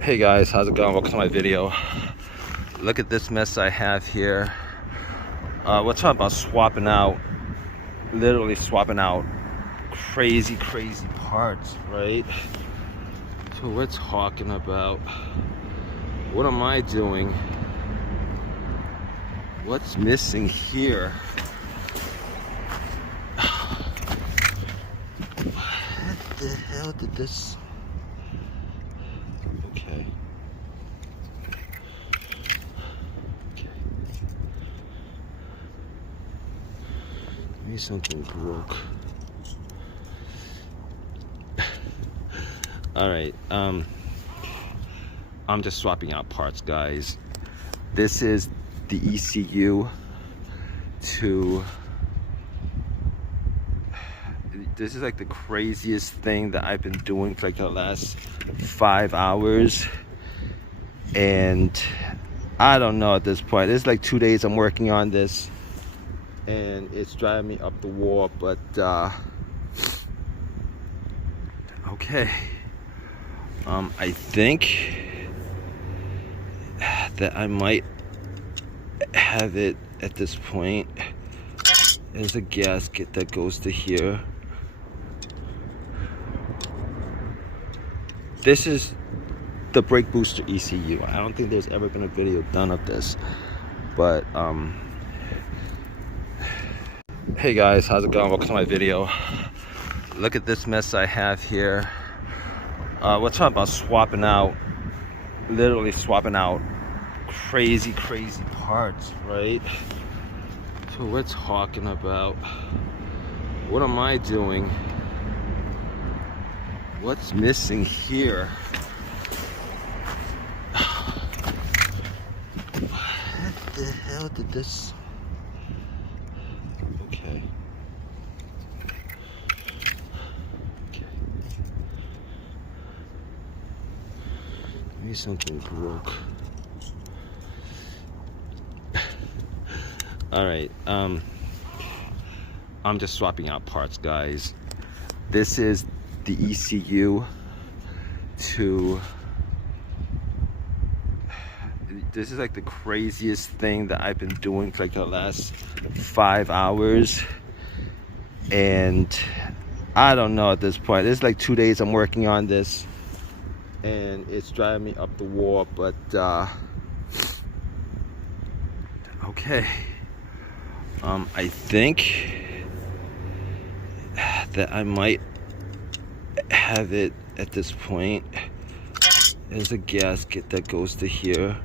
Hey guys, how's it going? Welcome to my video. Look at this mess I have here. We're talking about swapping out, literally swapping out crazy parts, right? So we're talking about, what am I doing? What's missing here? What the hell did this... Okay. Maybe something broke. Alright, I'm just swapping out parts, guys. This is the ECU to... This is like the craziest thing that I've been doing for like the last 5 hours. And I don't know at this point. It's like 2 days I'm working on this. And it's driving me up the wall, but okay. I think that I might have it at this point. There's a gasket that goes to here. This is the brake booster ECU. I don't think there's ever been a video done of this, but hey guys, how's it going? Welcome to my video. Look at this mess I have here. We're talking about swapping out, literally swapping out crazy parts, right? So we're talking about, what am I doing? What's missing here? What the hell did this... Okay. Maybe something broke. Alright, I'm just swapping out parts, guys. This is the ECU to... This is like the craziest thing that I've been doing for like the last 5 hours. And I don't know at this point. It's like 2 days I'm working on this. And it's driving me up the wall, but okay. I think that I might have it at this point. There's a gasket that goes to here.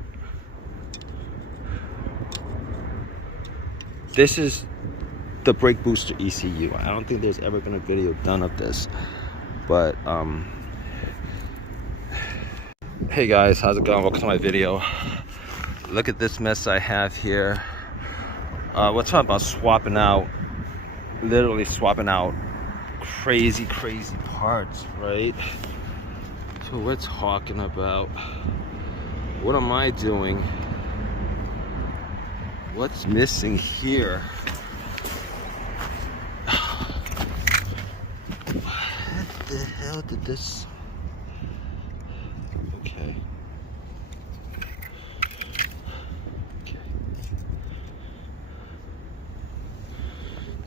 This is the brake booster ECU. I don't think there's ever been a video done of this, but hey guys, how's it going? Welcome to my video. Look at this mess I have here. We're talking about swapping out, literally swapping out crazy parts, right? So we're talking about, what am I doing? What's missing here? What the hell did this... Okay.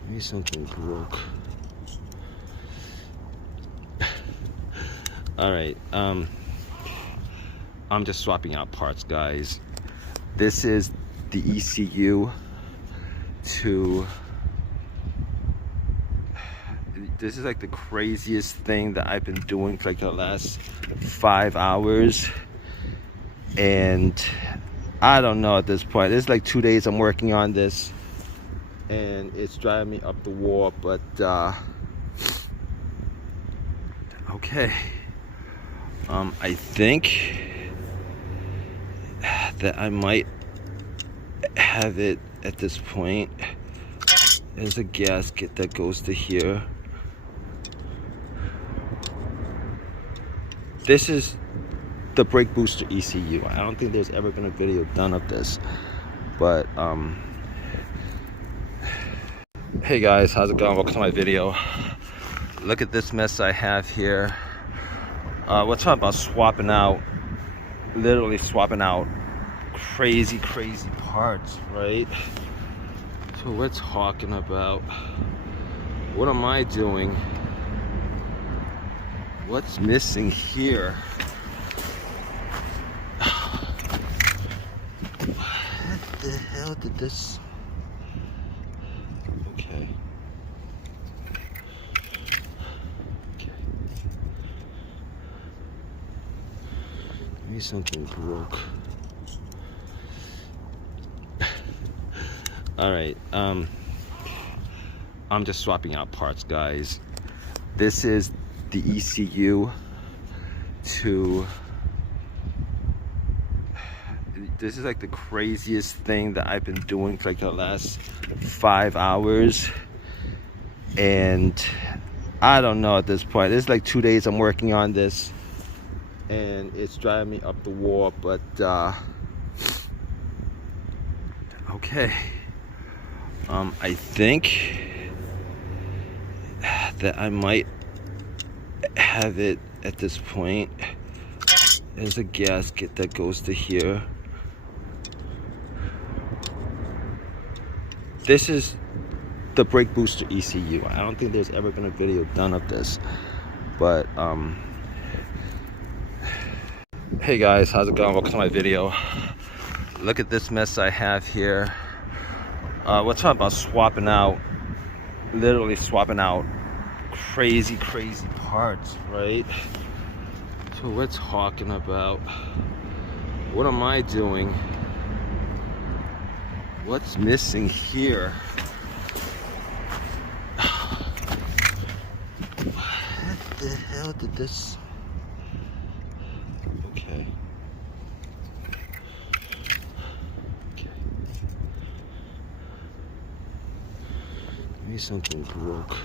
Maybe something broke. Alright, I'm just swapping out parts, guys. This is the ECU to... This is like the craziest thing that I've been doing for like the last 5 hours. And I don't know at this point. It's like 2 days I'm working on this. And it's driving me up the wall, but okay. I think that I might have it at this point. There's a gasket that goes to here. This is the brake booster ECU. I don't think there's ever been a video done of this, but hey guys, how's it going? Welcome to my video. Look at this mess I have here. We're talking about swapping out, literally swapping out crazy parts, right? So we're talking about, what am I doing? What's missing here? What the hell did this? Okay. Maybe something broke. All right. I'm just swapping out parts, guys. This is the ECU to. This is like the craziest thing that I've been doing for like the last 5 hours, and I don't know at this point. It's like 2 days I'm working on this, and it's driving me up the wall. But okay, I think that I might have it at this point. There's a gasket that goes to here. This is the brake booster ECU. I don't think there's ever been a video done of this, but hey guys, how's it going? Welcome to my video. Look at this mess I have here. We're talking about swapping out, literally swapping out crazy parts, right? So we're talking about, what am I doing? What's missing here? What the hell did this? Okay. Maybe something broke.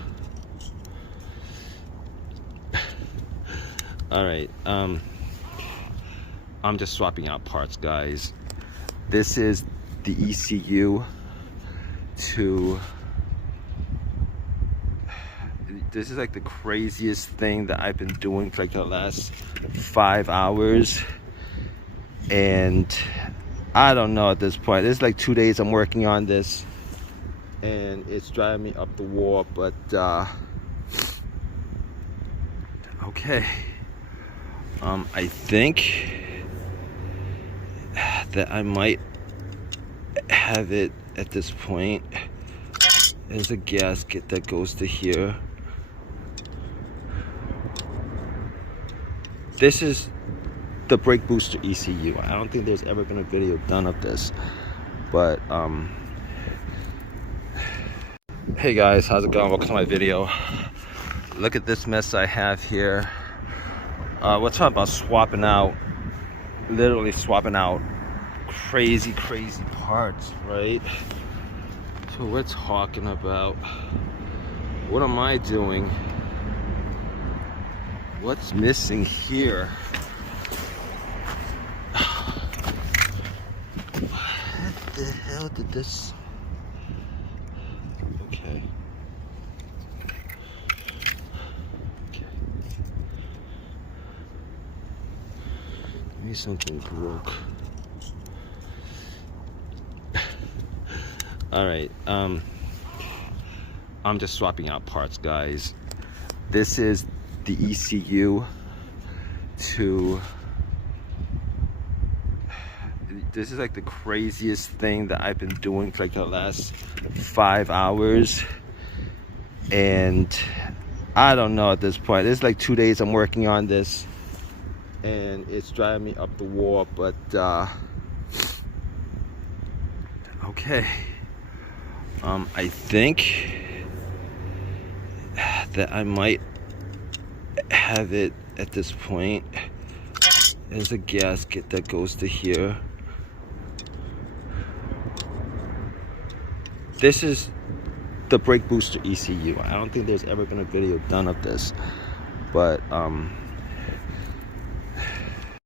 All right. I'm just swapping out parts, guys. This is the ECU to. This is like the craziest thing that I've been doing for like the last 5 hours, and I don't know at this point. It's like 2 days I'm working on this, and it's driving me up the wall. But okay, I think that I might have it at this point. There's a gasket that goes to here. This is the brake booster ECU. I don't think there's ever been a video done of this, but hey guys, how's it going? Welcome to my video. Look at this mess I have here. We're talking about swapping out, literally swapping out crazy parts, right? So we're talking about, what am I doing? What's missing here? What the hell did this? Okay. Maybe something broke. All right. I'm just swapping out parts, guys. This is the ECU to. This is like the craziest thing that I've been doing for like the last 5 hours, and I don't know at this point. It's like 2 days I'm working on this, and it's driving me up the wall. But okay, I think that I might have it at this point. There's a gasket that goes to here. This is the brake booster ECU. I don't think there's ever been a video done of this, but